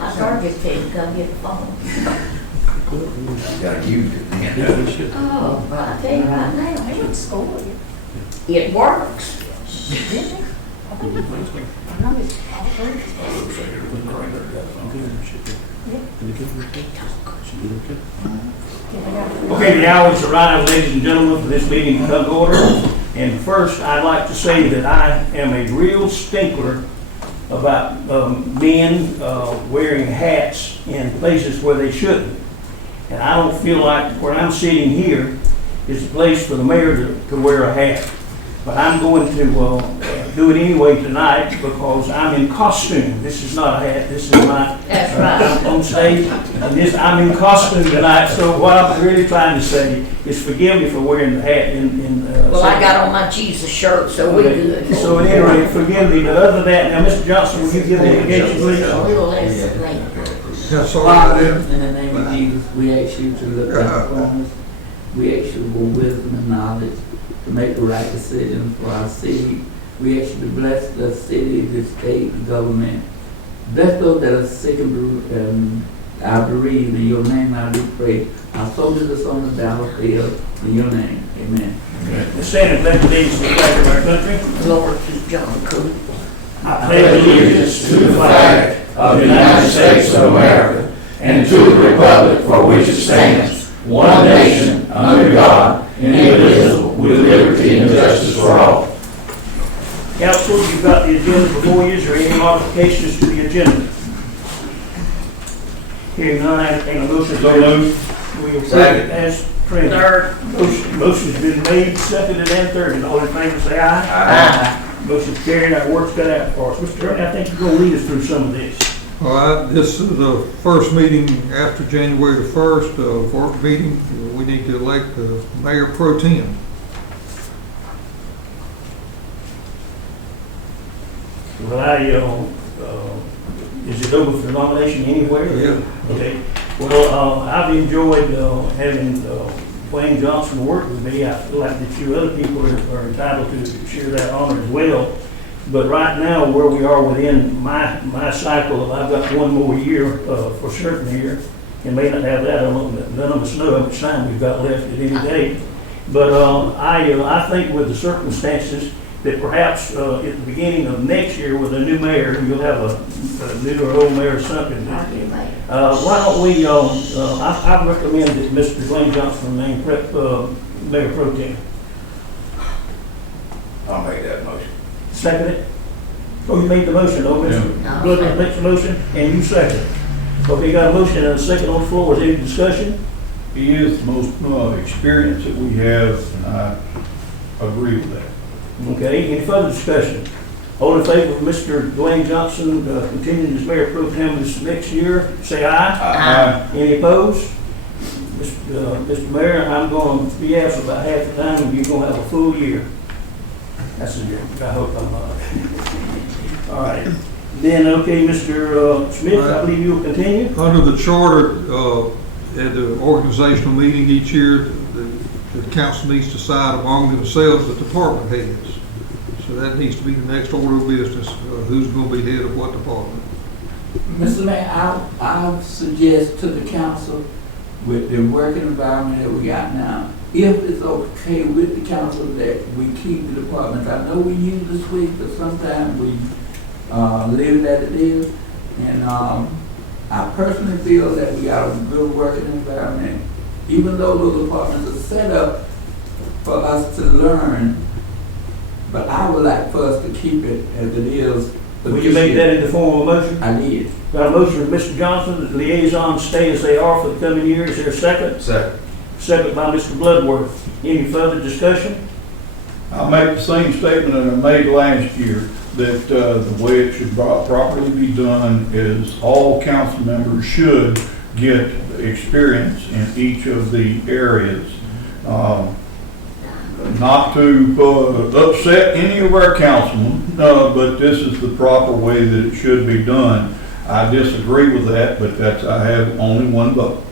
I started just telling you to come get the phone. You gotta use it then. Oh, I tell you right now, They would score you. it works. Did they? I think it was. I know it's all three. Okay, the hour has arrived, ladies and gentlemen, for this meeting to come to order. And first, I'd like to say that I am a real stickler about men wearing hats in places where they shouldn't. And I don't feel like where I'm sitting here is a place for the mayor to wear a hat. But I'm going to do it anyway tonight because I'm in costume. This is not a hat, this is my, That's right. I'm on stage, and I'm in costume tonight. So what I'm really trying to say is forgive me for wearing the hat in Well, I got on my Jesus shirt, so we good. So at any rate, forgive me, but other than that, now, Mr. Johnson, will you give me an indication, please? A little less than that. That's all I did. In the name of Jesus, we ask you to look down upon us. We ask you for wisdom and knowledge to make the right decisions for our city. We ask you to bless the city, the state, the government. Bless those that are sick and I bereaved. In your name I do pray. Our soldiers that's on the battlefield, in your name, amen. Let's stand and pledge allegiance to the flag of our country. Lord, keep John cool. I pledge allegiance to the flag Of the United States of America, and to the republic for which it stands, one nation, under God, indivisible, with liberty and justice for all. Council, you've got the agenda before you. Is there any modifications to the agenda? Hearing none, I entertain a motion. So moved. We approve it Second. as printed. Third. Motion's been made, seconded, and thirded. All in favor, say aye. Aye. Motion's carried. Our work's cut out for us. Mr. Attorney, I think you're going to lead us through some of this. All right, this is the first meeting after January the 1st, work meeting. We need to elect the mayor pro tem. Well, is it open for nomination anywhere? Yeah. Okay. Well, I've enjoyed having Wayne Johnson work with me. I feel like that you other people are entitled to share that honor as well. But right now, where we are within my cycle, I've got one more year for certain here, and may not have that. I don't know, none of us know how much time we've got left at any day. But I think with the circumstances that perhaps at the beginning of next year with a new mayor, you'll have a new or old mayor or something. I'll be late. Why don't we, I recommend that Mr. Dwayne Johnson remain mayor pro tem. I'll make that motion. Second it? Oh, you made the motion, though, Mr. Yeah. Bloodman makes the motion, and you second it. Okay, got a motion and a second on the floor. Is there any discussion? He is the most experienced that we have, and I agree with that. Okay, any further discussion? All in favor of Mr. Dwayne Johnson continuing as mayor pro tem this next year, say aye. Aye. Any opposed? Mr. Mayor, I'm going to be absent about half the time, and you're going to have a full year. That's a year. I hope I'm not. All right. Then, okay, Mr. Smith, I believe you will continue. Under the charter, at the organizational meeting each year, the council needs to decide among themselves the department heads. So that needs to be the next order of business, who's going to be head of what department. Mr. Mayor, I suggest to the council, with the working environment that we got now, if it's okay with the council that we keep the departments. I know we use this week, but sometimes we leave it as it is. And I personally feel that we got a good working environment, even though those departments are set up for us to learn. But I would like for us to keep it as it is. Will you make that in the form of a motion? I did. Got a motion from Mr. Johnson, that the liaisons stay as they are for the coming year. Is there a second? Second. Second by Mr. Bloodworth. Any further discussion? I'll make the same statement that I made last year, that the way it should properly be done is all council members should get experience in each of the areas. Not to upset any of our councilmen, but this is the proper way that it should be done. I disagree with that, but I have only one vote.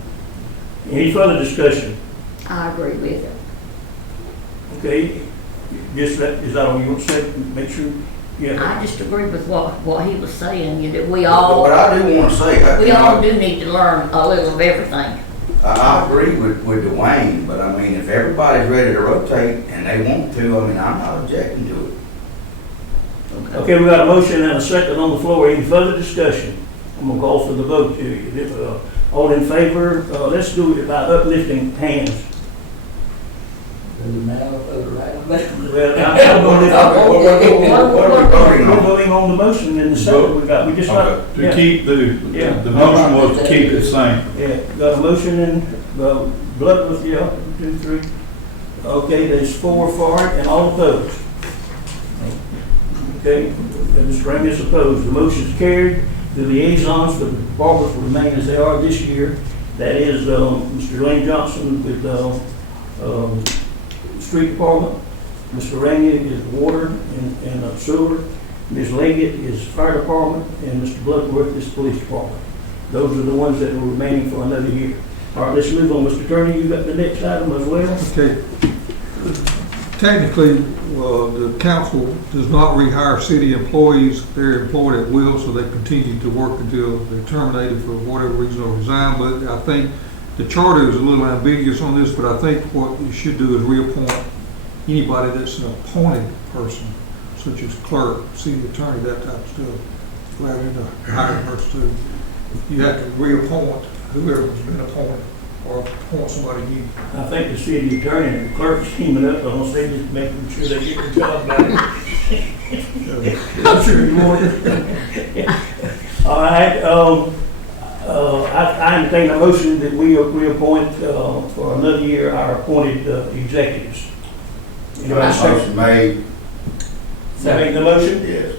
Any further discussion? I agree with it. Okay, is that all you want to say? Make sure Yeah, I just agree with what he was saying, that we But all, I do wanna say, we all do need to learn a little of everything. I agree with Dwayne, but I mean, if everybody's ready to rotate and they want to, I mean, I'm not objecting to it. okay, we got a motion and a second on the floor. Any further discussion? I'm gonna call for the vote here. All in favor, let's do it by uplifting hands. Doesn't matter if it's right or left. Well, I'm gonna What are we voting We're on? voting on the motion and the second we just got. To Yeah. keep Yeah. the motion was to keep it same. Yeah, got a motion and, Bloodworth, yeah, 2, 3. Okay, there's 4 for it and all opposed. Okay, and Mr. Ramey is opposed. The motion is carried. The liaisons for the departments will remain as they are this year. That is, Mr. Dwayne Johnson with, Street Department. Mr. Ramey is Water and Sewer. Ms. Leggett is Fire Department, and Mr. Bloodworth is Police Department. Those are the ones that are remaining for another year. All right, let's move on. Mr. Attorney, you got the next item as well? Okay. Technically, the council does not rehire city employees. They're employed at will, so they continue to work until they're terminated for whatever reason or resign. But I think the charter is a little ambiguous on this, but I think what you should do is reappoint anybody that's an appointed person, such as clerk, city attorney, that type of stuff, rather than a hired person too. You have to reappoint whoever's been appointed, or appoint somebody new. I think the city attorney and the clerk's teaming up on they just making sure they get their job done. I'm sure you want it. All right, I entertain a motion that we reappoint for another year our appointed executives. Anybody second? Motion made, Make the motion? yes.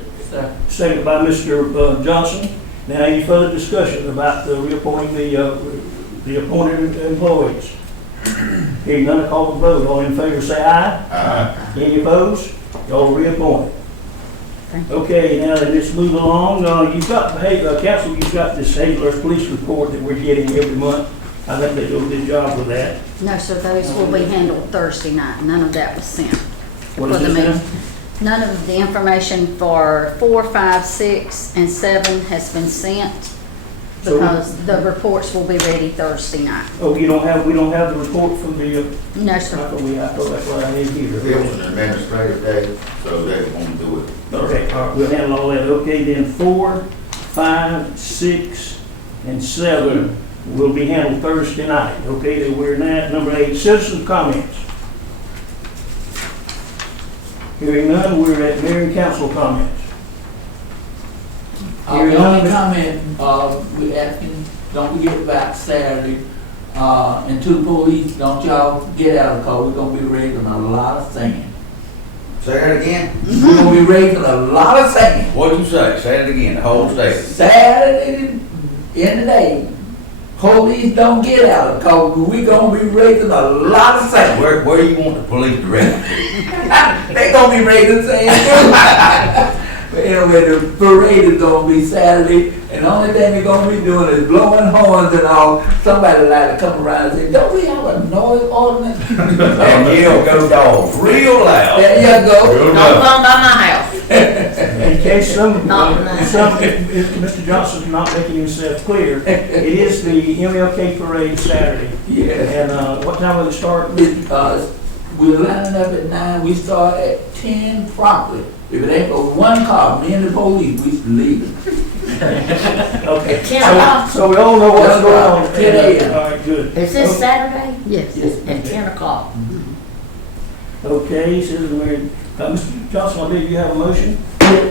Second by Mr. Johnson. Now, any further discussion about the reappointing the appointed employees? Hearing none, call for vote. All in favor say aye. Aye. Any opposed? Y'all reappointed. Okay, now let's move along. You've got, hey, council, you've got this Hazelhurst police report that we're getting every month. I think they do a good job with that. No, sir, those will be handled Thursday night. None of that was sent. What For is the this meeting. now? None of the information for 4, 5, 6, and 7 has been sent So- because the reports will be ready Thursday night. Oh, we don't have the report from the, No, I sir. thought that's what I need It here. was an administrative day, so they won't do it. Okay, all right, we'll handle all that. Okay, then 4, 5, 6, and 7 will be handled Thursday night. Okay, then we're at number 8, citizen comments. Hearing none, we're at mayor and council comments. The only comment, we asking, don't forget about Saturday, and to the police, don't y'all get out of the car, we're gonna be raising a lot of sand. Say that again? We're gonna be raising a lot of sand. What'd you say? Say it again, the whole statement. Saturday in the day, police don't get out of the car, we gonna be raising a lot of sand. Where do you want the police directed to? They gonna be raising sand too. But anyway, the parade is gonna be Saturday, and the only thing they're gonna be doing is blowing horns and all. Somebody like to come around and say, don't we have a noise ordinance? And yell, go dogs, real loud. There you go. Go Don't down. come by my house. In case some, Not nice. if Mr. Johnson's not making himself clear, it is the MLK parade Saturday. Yeah. And what time will it start? We're lining up at 9, we start at 10 promptly. If it ain't for one car, me and the police, we leaving. Okay. 10 o'clock. So we all know what's That's going right. on. 10 a.m. All right, good. Is this Saturday? Yes. Yes. At 10 o'clock. Okay, Citizen Mayor, Mr. Johnson, I believe you have a motion?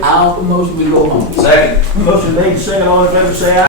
Out the motion, we go home. Second. Motion made, second, all in favor, say aye.